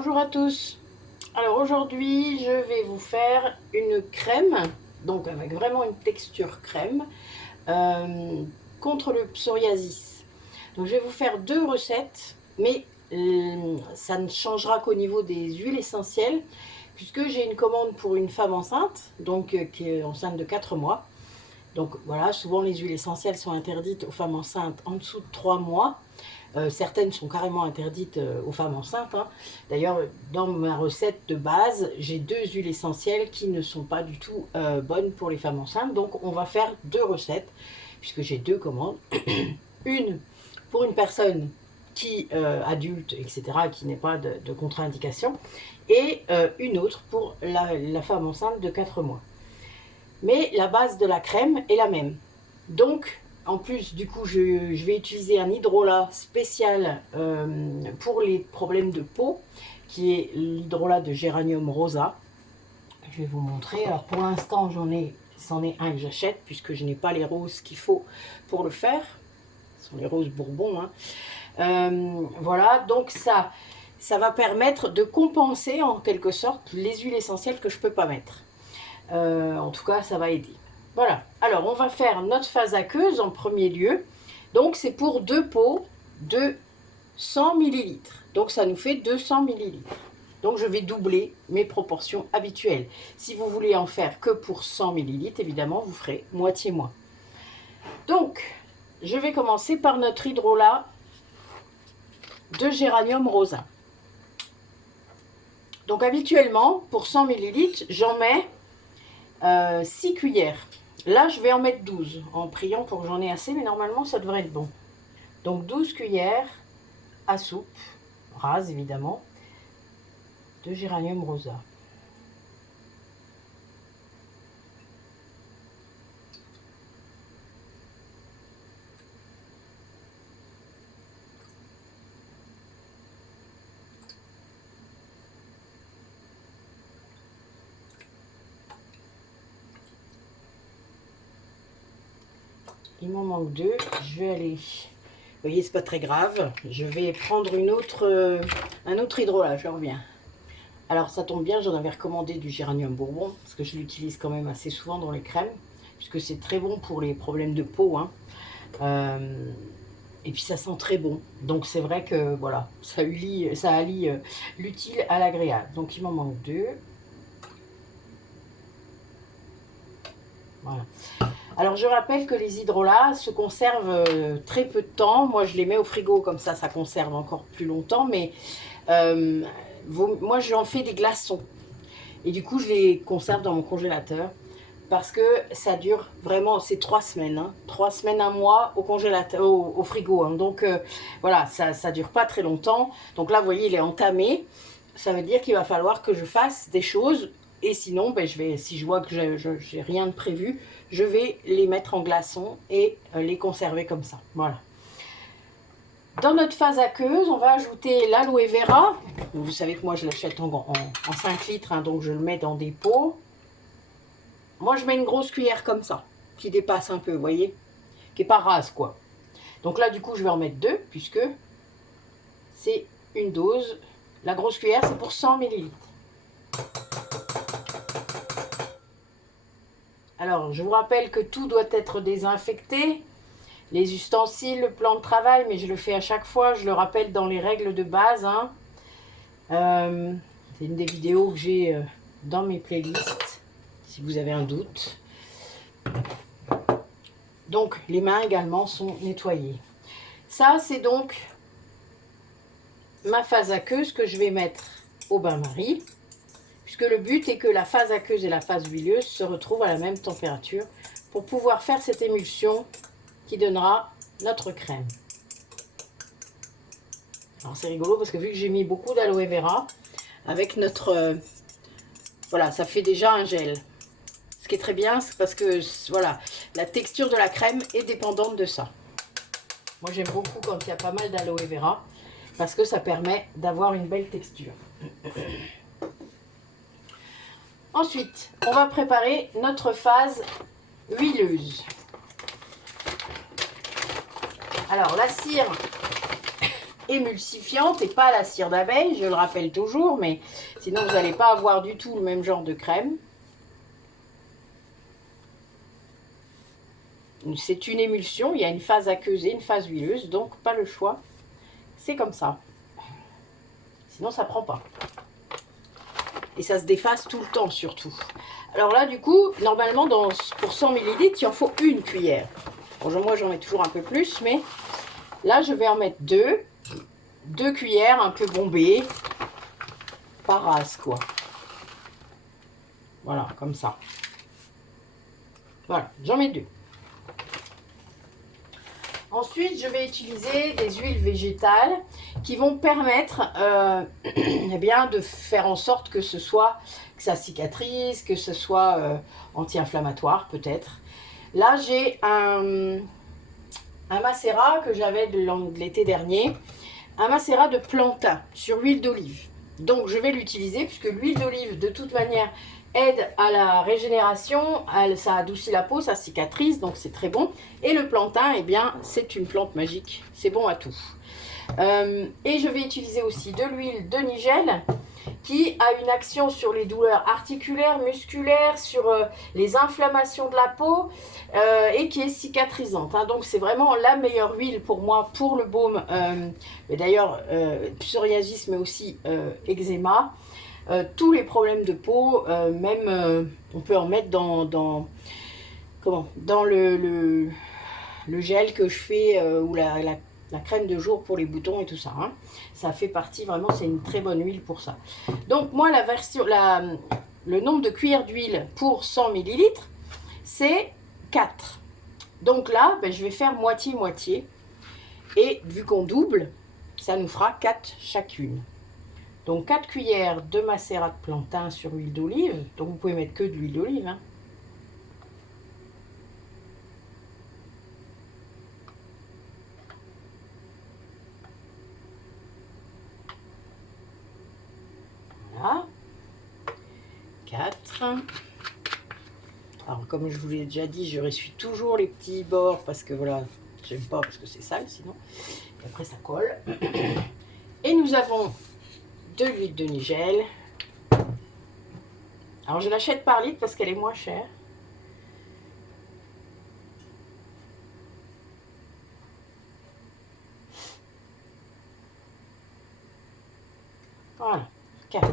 Bonjour à tous. Alors aujourd'hui, je vais vous faire une crème, donc avec vraiment une texture crème, contre le psoriasis. Donc je vais vous faire deux recettes, mais ça ne changera qu'au niveau des huiles essentielles, puisque j'ai une commande pour une femme enceinte, donc qui est enceinte de 4 mois. Donc voilà, souvent les huiles essentielles sont interdites aux femmes enceintes en dessous de 3 mois. Certaines sont carrément interdites aux femmes enceintes, hein. D'ailleurs, dans ma recette de base, j'ai deux huiles essentielles qui ne sont pas du tout bonnes pour les femmes enceintes. Donc on va faire deux recettes, puisque j'ai deux commandes. Une pour une personne qui adulte, etc., qui n'est pas de contre-indication, et une autre pour la femme enceinte de 4 mois. Mais la base de la crème est la même. Donc, en plus, du coup, je vais utiliser un hydrolat spécial pour les problèmes de peau, qui est l'hydrolat de Géranium rosa. Je vais vous montrer. Alors, pour l'instant, c'en est un que j'achète, puisque je n'ai pas les roses qu'il faut pour le faire. Ce sont les roses Bourbon, hein. Voilà, donc ça va permettre de compenser, en quelque sorte, les huiles essentielles que je ne peux pas mettre. En tout cas, ça va aider. Voilà, alors on va faire notre phase aqueuse en premier lieu. Donc c'est pour deux pots de 100 ml. Donc ça nous fait 200 ml. Donc je vais doubler mes proportions habituelles. Si vous voulez en faire que pour 100 ml, évidemment, vous ferez moitié moins. Donc, je vais commencer par notre hydrolat de Géranium rosa. Donc habituellement, pour 100 ml, j'en mets 6 cuillères. Là, je vais en mettre 12, en priant pour que j'en ai assez, mais normalement, ça devrait être bon. Donc, 12 cuillères à soupe, rase évidemment, de Géranium rosa. Il m'en manque deux. Je vais aller... Vous voyez, c'est pas très grave. Je vais prendre un autre hydrolat. Je reviens. Alors, ça tombe bien, j'en avais recommandé du Géranium Bourbon, parce que je l'utilise quand même assez souvent dans les crèmes, puisque c'est très bon pour les problèmes de peau, hein. Et puis, ça sent très bon. Donc, c'est vrai que, voilà, ça allie l'utile à l'agréable. Donc, il m'en manque deux. Voilà. Alors, je rappelle que les hydrolats se conservent très peu de temps. Moi, je les mets au frigo, comme ça conserve encore plus longtemps. Mais moi, j'en fais des glaçons. Et du coup, je les conserve dans mon congélateur. Parce que ça dure vraiment, c'est 3 semaines. Hein, 3 semaines, un mois au congélateur, au frigo. Hein. Donc, voilà, ça dure pas très longtemps. Donc là, vous voyez, il est entamé. Ça veut dire qu'il va falloir que je fasse des choses. Et sinon, ben, si je vois que j'ai rien de prévu, je vais les mettre en glaçon et les conserver comme ça. Voilà. Dans notre phase aqueuse, on va ajouter l'aloe vera. Vous savez que moi, je l'achète en 5 litres, hein, donc je le mets dans des pots. Moi, je mets une grosse cuillère comme ça, qui dépasse un peu, vous voyez, qui n'est pas rase, quoi. Donc là, du coup, je vais en mettre deux, puisque c'est une dose. La grosse cuillère, c'est pour 100 ml. Alors, je vous rappelle que tout doit être désinfecté. Les ustensiles, le plan de travail, mais je le fais à chaque fois. Je le rappelle dans les règles de base, hein. C'est une des vidéos que j'ai dans mes playlists, si vous avez un doute. Donc, les mains également sont nettoyées. Ça, c'est donc ma phase aqueuse que je vais mettre au bain-marie. Puisque le but est que la phase aqueuse et la phase huileuse se retrouvent à la même température pour pouvoir faire cette émulsion qui donnera notre crème. Alors c'est rigolo parce que vu que j'ai mis beaucoup d'aloe vera, avec notre... voilà, ça fait déjà un gel. Ce qui est très bien, c'est parce que voilà, la texture de la crème est dépendante de ça. Moi j'aime beaucoup quand il y a pas mal d'aloe vera, parce que ça permet d'avoir une belle texture. Ensuite, on va préparer notre phase huileuse. Alors, la cire, émulsifiante et pas la cire d'abeille, je le rappelle toujours, mais sinon vous n'allez pas avoir du tout le même genre de crème. C'est une émulsion, il y a une phase aqueusée, une phase huileuse, donc pas le choix. C'est comme ça. Sinon ça prend pas. Et ça se déface tout le temps surtout. Alors là du coup, normalement pour 100 ml, il en faut une cuillère. Bon, moi j'en mets toujours un peu plus, mais là je vais en mettre deux cuillères un peu bombées par race quoi. Voilà, comme ça. Voilà, j'en mets 2. Ensuite, je vais utiliser des huiles végétales qui vont permettre eh bien, de faire en sorte que ça cicatrise, que ce soit anti-inflammatoire peut-être. Là, j'ai un macérat que j'avais de l'été dernier, un macérat de plantain sur huile d'olive. Donc, je vais l'utiliser puisque l'huile d'olive, de toute manière, aide à la régénération, ça adoucit la peau, ça cicatrise, donc c'est très bon. Et le plantain, eh bien, c'est une plante magique, c'est bon à tout. Et je vais utiliser aussi de l'huile de nigel qui a une action sur les douleurs articulaires, musculaires, sur les inflammations de la peau et qui est cicatrisante. Hein. Donc c'est vraiment la meilleure huile pour moi pour le baume, et d'ailleurs psoriasis mais aussi eczéma. Tous les problèmes de peau, même on peut en mettre dans le gel que je fais ou la crème de jour pour les boutons et tout ça. Hein. Ça fait partie vraiment, c'est une très bonne huile pour ça. Donc moi le nombre de cuillères d'huile pour 100 ml, c'est 4. Donc là, ben, je vais faire moitié-moitié. Et vu qu'on double, ça nous fera 4 chacune. Donc 4 cuillères de macérat de plantain sur huile d'olive. Donc vous pouvez mettre que de l'huile d'olive. Hein. Voilà. 4. Alors comme je vous l'ai déjà dit, je ressuie toujours les petits bords parce que voilà, j'aime pas parce que c'est sale sinon. Et après ça colle. Et nous avons de l'huile de nigel. Alors je l'achète par litre parce qu'elle est moins chère. Voilà, 4.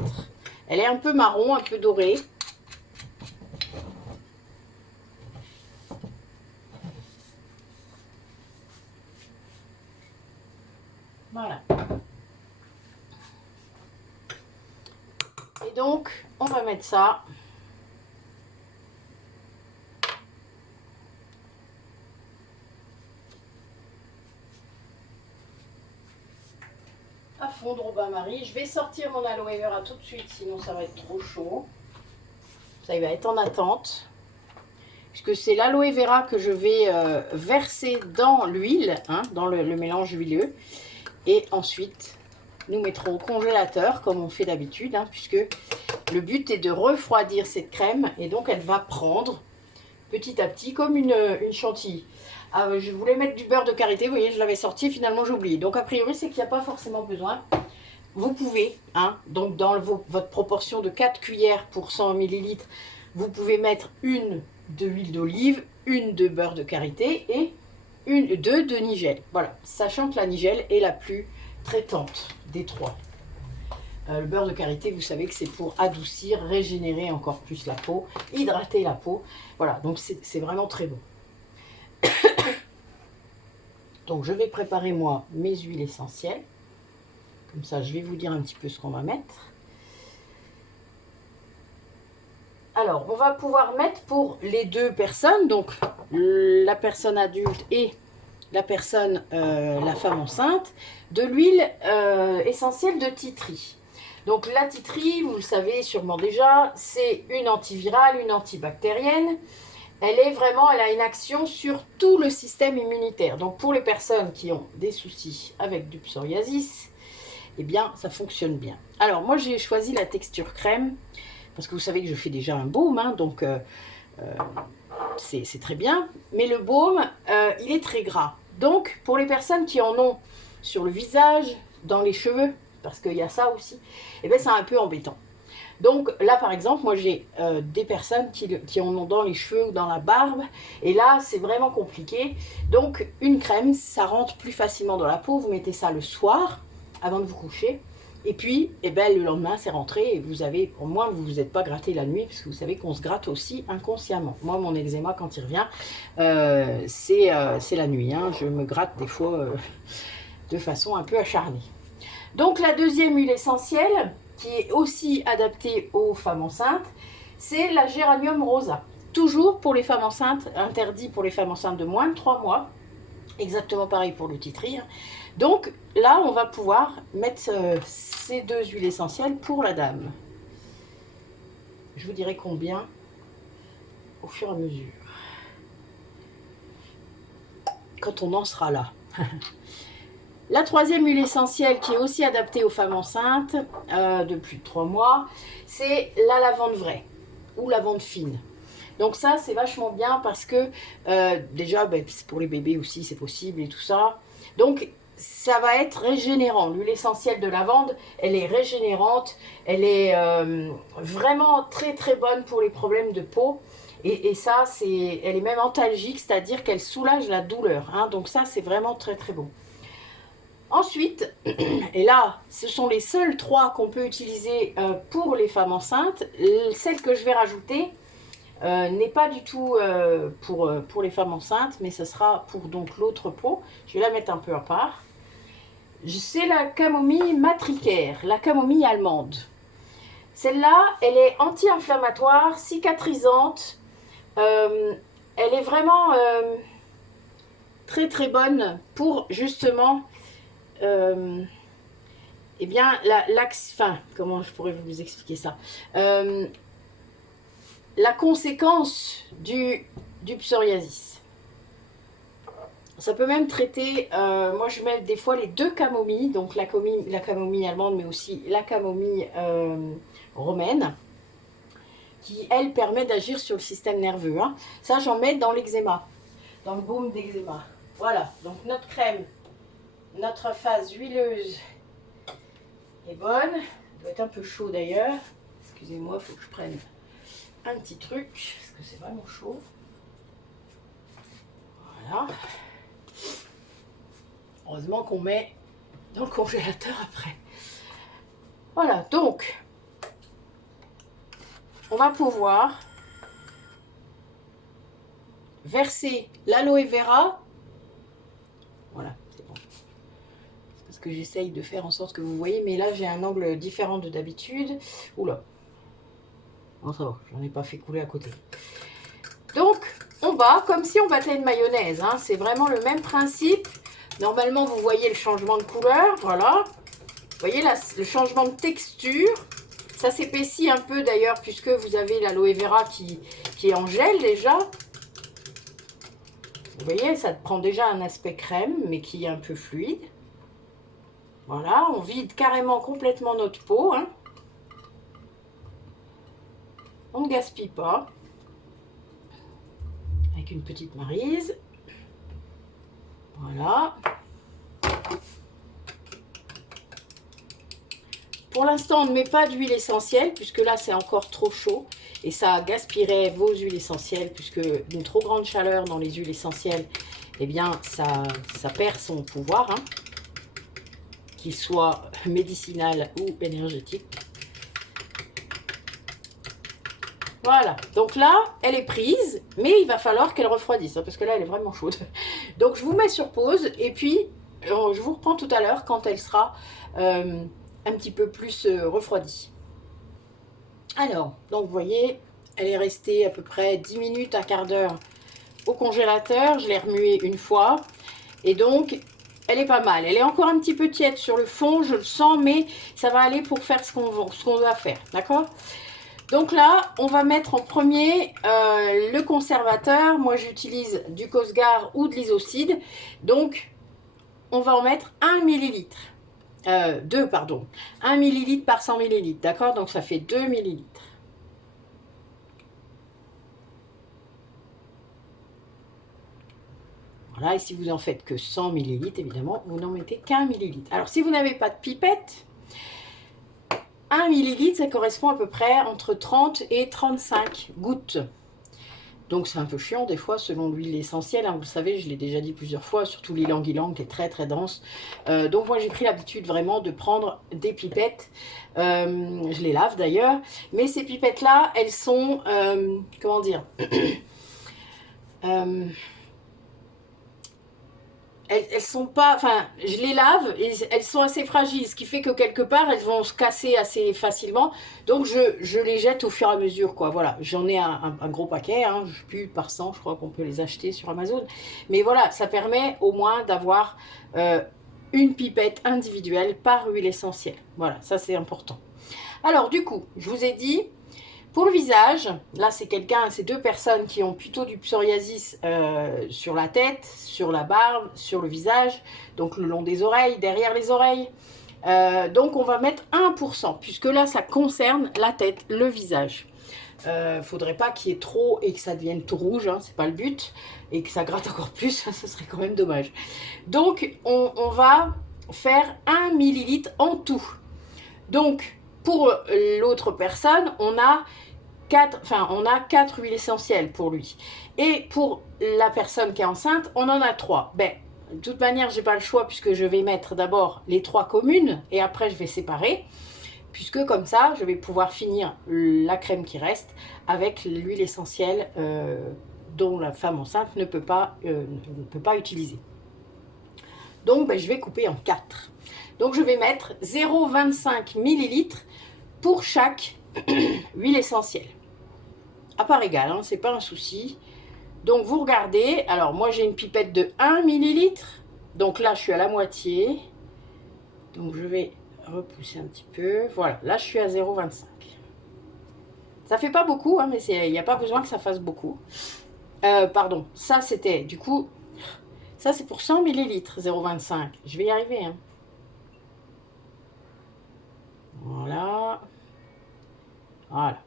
Elle est un peu marron, un peu dorée. Voilà. Et donc, on va mettre ça à fondre au bain-marie. Je vais sortir mon aloe vera tout de suite, sinon ça va être trop chaud. Ça, il va être en attente. Puisque c'est l'aloe vera que je vais verser dans l'huile, hein, dans le mélange huileux. Et ensuite, nous mettrons au congélateur, comme on fait d'habitude, hein, puisque le but est de refroidir cette crème. Et donc, elle va prendre petit à petit, comme une chantilly. Ah, je voulais mettre du beurre de karité, vous voyez, je l'avais sorti, finalement j'ai oublié. Donc, a priori, c'est qu'il n'y a pas forcément besoin. Vous pouvez, hein, donc dans votre proportion de 4 cuillères pour 100 ml, vous pouvez mettre une de l'huile d'olive, une de beurre de karité et deux de nigel. Voilà, sachant que la nigel est la plus traitante des 3. Le beurre de karité, vous savez que c'est pour adoucir, régénérer encore plus la peau, hydrater la peau. Voilà, donc c'est vraiment très bon. Donc je vais préparer moi mes huiles essentielles. Comme ça, je vais vous dire un petit peu ce qu'on va mettre. Alors, on va pouvoir mettre pour les 2 personnes, donc la personne adulte et la femme enceinte, de l'huile essentielle de titri. Donc la titri, vous le savez sûrement déjà, c'est une antivirale, une antibactérienne. Elle a une action sur tout le système immunitaire. Donc pour les personnes qui ont des soucis avec du psoriasis, eh bien ça fonctionne bien. Alors moi j'ai choisi la texture crème, parce que vous savez que je fais déjà un baume, hein, donc c'est très bien. Mais le baume, il est très gras. Donc pour les personnes qui en ont sur le visage, dans les cheveux, parce qu'il y a ça aussi, et bien c'est un peu embêtant. Donc là par exemple, moi j'ai des personnes qui en ont dans les cheveux ou dans la barbe, et là c'est vraiment compliqué. Donc une crème, ça rentre plus facilement dans la peau, vous mettez ça le soir, avant de vous coucher, et puis eh ben, le lendemain c'est rentré, et vous avez, au moins vous vous êtes pas gratté la nuit, parce que vous savez qu'on se gratte aussi inconsciemment. Moi mon eczéma quand il revient, c'est la nuit, hein. Je me gratte des fois de façon un peu acharnée. Donc la deuxième huile essentielle, qui est aussi adaptée aux femmes enceintes, c'est la Géranium rosa. Toujours pour les femmes enceintes, interdit pour les femmes enceintes de moins de 3 mois. Exactement pareil pour le titri. Donc là, on va pouvoir mettre ces deux huiles essentielles pour la dame. Je vous dirai combien au fur et à mesure. Quand on en sera là. La troisième huile essentielle qui est aussi adaptée aux femmes enceintes de plus de 3 mois, c'est la lavande vraie ou lavande fine. Donc ça, c'est vachement bien parce que déjà, ben, pour les bébés aussi, c'est possible et tout ça. Donc ça va être régénérant. L'huile essentielle de lavande, elle est régénérante. Elle est vraiment très très bonne pour les problèmes de peau. Et ça, elle est même antalgique, c'est-à-dire qu'elle soulage la douleur. Hein. Donc ça, c'est vraiment très très bon. Ensuite, et là, ce sont les seuls 3 qu'on peut utiliser pour les femmes enceintes. Celle que je vais rajouter n'est pas du tout pour les femmes enceintes, mais ce sera pour donc l'autre peau. Je vais la mettre un peu à part. C'est la camomille matricaire, la camomille allemande. Celle-là, elle est anti-inflammatoire, cicatrisante. Elle est vraiment très très bonne pour justement... eh bien, comment je pourrais vous expliquer ça, la conséquence du psoriasis. Ça peut même traiter, moi je mets des fois les 2 camomilles, donc la camomille allemande, mais aussi la camomille romaine, qui elle permet d'agir sur le système nerveux. Hein. Ça j'en mets dans l'eczéma, dans le baume d'eczéma. Voilà, donc notre crème, notre phase huileuse est bonne. Elle doit être un peu chaud d'ailleurs. Excusez-moi, il faut que je prenne un petit truc, parce que c'est vraiment chaud. Voilà. Heureusement qu'on met dans le congélateur après. Voilà, donc, on va pouvoir verser l'aloe vera. Voilà, c'est bon. C'est parce que j'essaye de faire en sorte que vous voyez, mais là j'ai un angle différent de d'habitude. Oula. Non, ça va, j'en ai pas fait couler à côté. Donc, on bat comme si on battait une mayonnaise. Hein. C'est vraiment le même principe. Normalement, vous voyez le changement de couleur. Voilà. Vous voyez là, le changement de texture. Ça s'épaissit un peu d'ailleurs, puisque vous avez l'aloe vera qui est en gel déjà. Vous voyez, ça prend déjà un aspect crème, mais qui est un peu fluide. Voilà, on vide carrément complètement notre peau. Hein. On ne gaspille pas. Avec une petite maryse. Voilà. Pour l'instant, on ne met pas d'huile essentielle, puisque là, c'est encore trop chaud. Et ça gaspillerait vos huiles essentielles, puisque une trop grande chaleur dans les huiles essentielles, eh bien, ça perd son pouvoir, hein, qu'il soit médicinal ou énergétique. Voilà, donc là, elle est prise, mais il va falloir qu'elle refroidisse, hein, parce que là, elle est vraiment chaude. Donc, je vous mets sur pause, et puis, je vous reprends tout à l'heure quand elle sera un petit peu plus refroidie. Alors, donc, vous voyez, elle est restée à peu près 10 minutes, un quart d'heure au congélateur. Je l'ai remuée une fois, et donc, elle est pas mal. Elle est encore un petit peu tiède sur le fond, je le sens, mais ça va aller pour faire ce qu'on va faire, d'accord ? Donc là, on va mettre en premier le conservateur. Moi, j'utilise du Cosgar ou de l'Isocide. Donc, on va en mettre 1 millilitre. 2, pardon. 1 millilitre par 100 millilitres, d'accord? Donc, ça fait 2 millilitres. Voilà, et si vous en faites que 100 ml, évidemment, vous n'en mettez qu'un millilitre. Alors, si vous n'avez pas de pipette, 1 millilitre, ça correspond à peu près entre 30 et 35 gouttes. Donc, c'est un peu chiant des fois selon l'huile essentielle. Hein, vous le savez, je l'ai déjà dit plusieurs fois, surtout l'ylang-ylang qui est très très dense. Donc, moi, j'ai pris l'habitude vraiment de prendre des pipettes. Je les lave d'ailleurs. Mais ces pipettes-là, elles sont, comment dire elles sont pas, enfin, je les lave et elles sont assez fragiles, ce qui fait que quelque part, elles vont se casser assez facilement. Donc, je les jette au fur et à mesure, quoi. Voilà, j'en ai un gros paquet, hein, plus par 100, je crois qu'on peut les acheter sur Amazon. Mais voilà, ça permet au moins d'avoir une pipette individuelle par huile essentielle. Voilà, ça c'est important. Alors, du coup, je vous ai dit, pour le visage, là c'est deux personnes qui ont plutôt du psoriasis sur la tête, sur la barbe, sur le visage, donc le long des oreilles, derrière les oreilles. Donc on va mettre 1%, puisque là ça concerne la tête, le visage. Faudrait pas qu'il y ait trop et que ça devienne tout rouge, hein, c'est pas le but, et que ça gratte encore plus, ce serait quand même dommage. Donc on va faire 1 millilitre en tout. Donc pour l'autre personne, on a 4 huiles essentielles pour lui. Et pour la personne qui est enceinte, on en a 3. Ben, de toute manière, j'ai pas le choix puisque je vais mettre d'abord les 3 communes et après je vais séparer. Puisque comme ça, je vais pouvoir finir la crème qui reste avec l'huile essentielle dont la femme enceinte ne peut pas utiliser. Donc, ben, je vais couper en 4. Donc, je vais mettre 0,25 ml pour chaque huile essentielle. À part égale, hein, c'est pas un souci. Donc vous regardez, alors moi j'ai une pipette de 1 ml. Donc là je suis à la moitié. Donc je vais repousser un petit peu. Voilà, là je suis à 0,25. Ça fait pas beaucoup, hein, mais il n'y a pas besoin que ça fasse beaucoup. Pardon, ça c'était du coup, ça c'est pour 100 ml, 0,25. Je vais y arriver. Hein. Voilà. Voilà.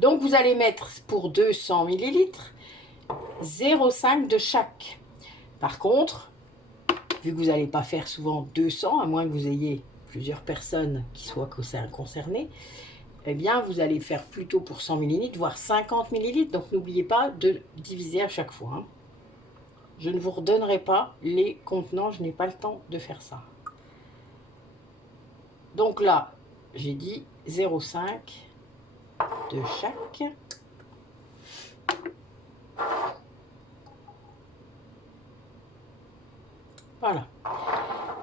Donc, vous allez mettre pour 200 ml 0,5 de chaque. Par contre, vu que vous n'allez pas faire souvent 200, à moins que vous ayez plusieurs personnes qui soient concernées, eh bien, vous allez faire plutôt pour 100 ml, voire 50 ml. Donc, n'oubliez pas de diviser à chaque fois. Hein. Je ne vous redonnerai pas les contenants, je n'ai pas le temps de faire ça. Donc là, j'ai dit 0,5 de chaque. Voilà.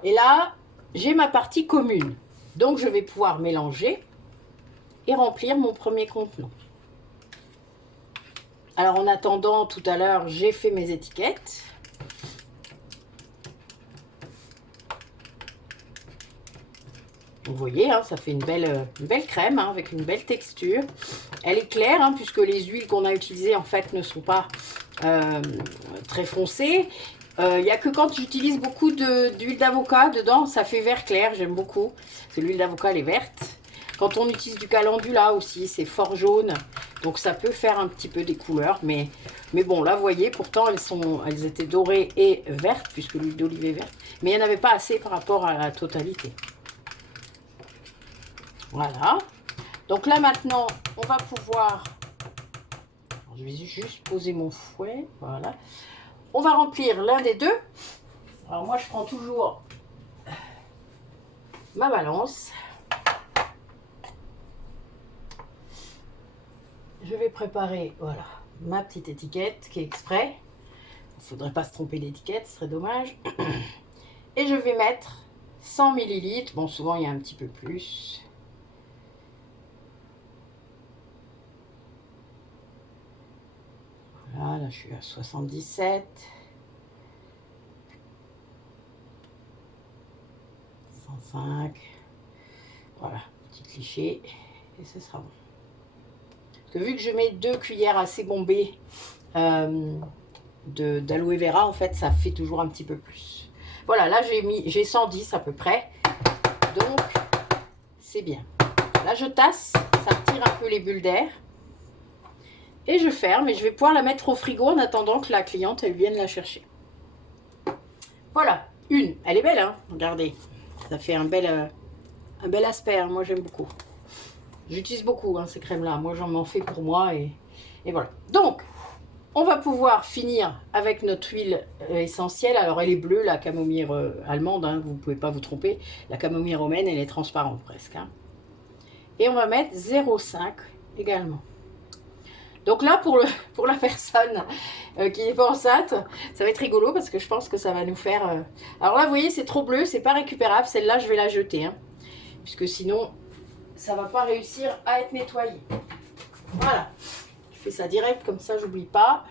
Et là, j'ai ma partie commune. Donc, je vais pouvoir mélanger et remplir mon premier contenant. Alors, en attendant, tout à l'heure, j'ai fait mes étiquettes. Vous voyez, hein, ça fait une belle crème hein, avec une belle texture. Elle est claire, hein, puisque les huiles qu'on a utilisées, en fait, ne sont pas très foncées. Il n'y a que quand j'utilise beaucoup d'huile d'avocat dedans, ça fait vert clair, j'aime beaucoup. Parce que l'huile d'avocat, elle est verte. Quand on utilise du calendula aussi, c'est fort jaune. Donc, ça peut faire un petit peu des couleurs. Mais bon, là, vous voyez, pourtant, elles étaient dorées et vertes, puisque l'huile d'olive est verte. Mais il n'y en avait pas assez par rapport à la totalité. Voilà. Donc là, maintenant, on va pouvoir... Je vais juste poser mon fouet. Voilà. On va remplir l'un des deux. Alors moi, je prends toujours ma balance. Je vais préparer, voilà, ma petite étiquette qui est exprès. Il ne faudrait pas se tromper d'étiquette, ce serait dommage. Et je vais mettre 100 ml. Bon, souvent, il y a un petit peu plus. Voilà, là, je suis à 77. 105. Voilà, petit cliché. Et ce sera bon. Parce que vu que je mets 2 cuillères assez bombées d'aloe vera, en fait, ça fait toujours un petit peu plus. Voilà, là, j'ai 110 à peu près. Donc, c'est bien. Là, je tasse. Ça retire un peu les bulles d'air. Et je ferme et je vais pouvoir la mettre au frigo en attendant que la cliente elle vienne la chercher. Voilà, une. Elle est belle, hein, regardez. Ça fait un bel aspect, hein. Moi j'aime beaucoup. J'utilise beaucoup hein, ces crèmes-là. Moi j'en fais pour moi et voilà. Donc, on va pouvoir finir avec notre huile essentielle. Alors elle est bleue, la camomille allemande, hein, vous ne pouvez pas vous tromper. La camomille romaine, elle est transparente presque. Hein. Et on va mettre 0,5 également. Donc là, pour la personne qui n'est pas enceinte, ça va être rigolo parce que je pense que ça va nous faire... Alors là, vous voyez, c'est trop bleu, c'est pas récupérable. Celle-là, je vais la jeter. Hein, puisque sinon, ça va pas réussir à être nettoyé. Voilà. Je fais ça direct, comme ça, j'oublie pas.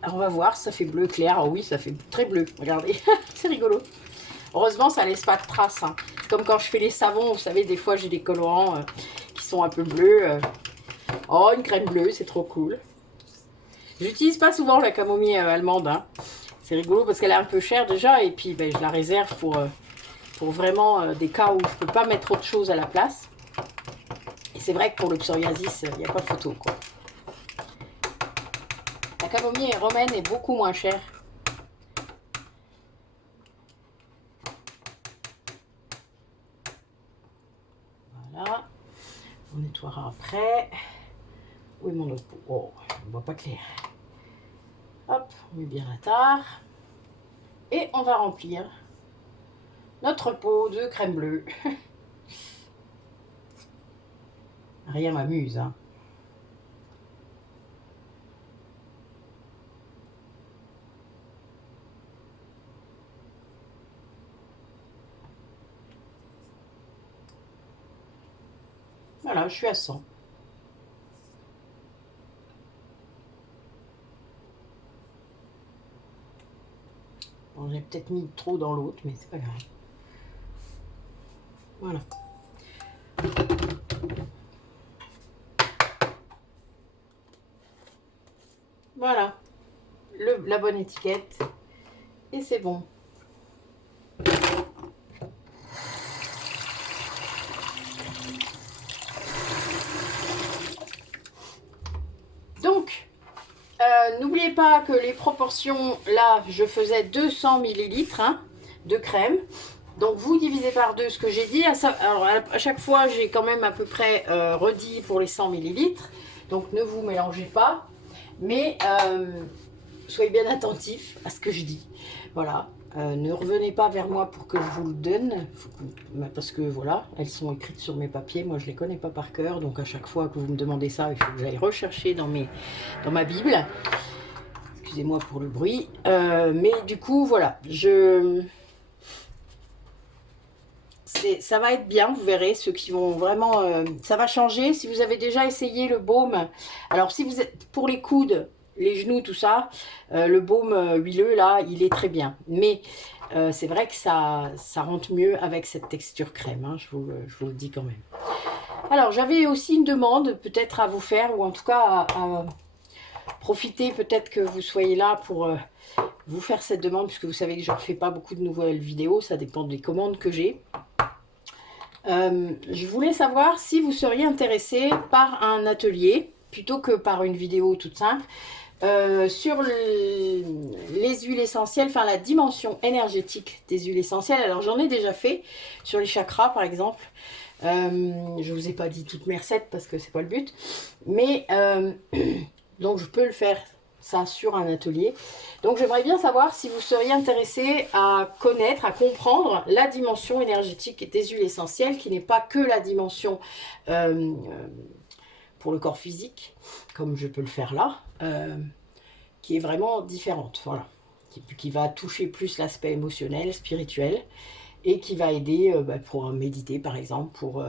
Alors, on va voir, ça fait bleu clair. Ah oui, ça fait très bleu. Regardez, c'est rigolo. Heureusement, ça laisse pas de traces. Hein. Comme quand je fais les savons, vous savez, des fois, j'ai des colorants qui sont un peu bleus. Oh, une crème bleue, c'est trop cool. J'utilise pas souvent la camomille allemande. Hein. C'est rigolo parce qu'elle est un peu chère déjà. Et puis, ben, je la réserve pour vraiment des cas où je peux pas mettre autre chose à la place. Et c'est vrai que pour le psoriasis, il n'y a pas de photo, quoi. La camomille romaine est beaucoup moins chère. Voilà. On nettoiera après. Où est mon autre pot? Oh, on ne voit pas clair. Hop, on met bien la tare. Et on va remplir notre pot de crème bleue. Rien m'amuse, hein. Voilà, je suis à 100. Bon, j'ai peut-être mis trop dans l'autre, mais c'est pas grave. Voilà. Voilà. La bonne étiquette. Et c'est bon. Donc, n'oubliez pas que les proportions, là, je faisais 200 ml hein, de crème. Donc, vous divisez par 2 ce que j'ai dit. Alors, à chaque fois, j'ai quand même à peu près redit pour les 100 ml. Donc, ne vous mélangez pas. Mais soyez bien attentifs à ce que je dis. Voilà. Ne revenez pas vers moi pour que je vous le donne, parce que voilà, elles sont écrites sur mes papiers, moi je les connais pas par cœur, donc à chaque fois que vous me demandez ça, il faut que j'aille rechercher dans ma Bible. Excusez-moi pour le bruit, mais du coup voilà, ça va être bien, vous verrez, ceux qui vont vraiment, ça va changer. Si vous avez déjà essayé le baume, alors si vous êtes pour les coudes, les genoux, tout ça, le baume huileux là, il est très bien. Mais c'est vrai que ça rentre mieux avec cette texture crème, hein, je vous le dis quand même. Alors j'avais aussi une demande peut-être à vous faire, ou en tout cas à profiter peut-être que vous soyez là pour vous faire cette demande, puisque vous savez que je ne refais pas beaucoup de nouvelles vidéos, ça dépend des commandes que j'ai. Je voulais savoir si vous seriez intéressé par un atelier plutôt que par une vidéo toute simple sur les huiles essentielles, enfin la dimension énergétique des huiles essentielles. Alors j'en ai déjà fait sur les chakras par exemple. Je vous ai pas dit toutes mes recettes parce que c'est pas le but, mais donc je peux le faire ça sur un atelier. Donc j'aimerais bien savoir si vous seriez intéressé à connaître, à comprendre la dimension énergétique des huiles essentielles, qui n'est pas que la dimension pour le corps physique, comme je peux le faire là, qui est vraiment différente, voilà, qui va toucher plus l'aspect émotionnel, spirituel, et qui va aider pour méditer par exemple, pour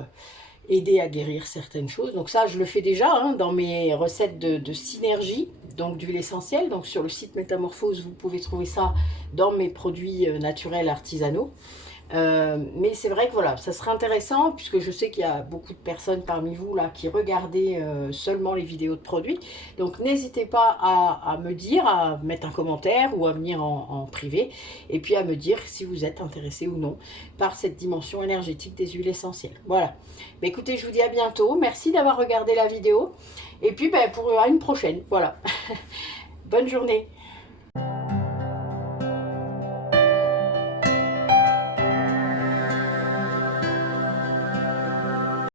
aider à guérir certaines choses. Donc ça, je le fais déjà hein, dans mes recettes de synergie, donc d'huile essentielle. Donc sur le site Métamorphose, vous pouvez trouver ça dans mes produits naturels artisanaux. Mais c'est vrai que voilà, ça serait intéressant, puisque je sais qu'il y a beaucoup de personnes parmi vous là qui regardez seulement les vidéos de produits. Donc n'hésitez pas à me dire, à mettre un commentaire ou à venir en privé, et puis à me dire si vous êtes intéressé ou non par cette dimension énergétique des huiles essentielles. Voilà. Mais écoutez, je vous dis à bientôt. Merci d'avoir regardé la vidéo. Et puis pour une prochaine. Voilà. Bonne journée.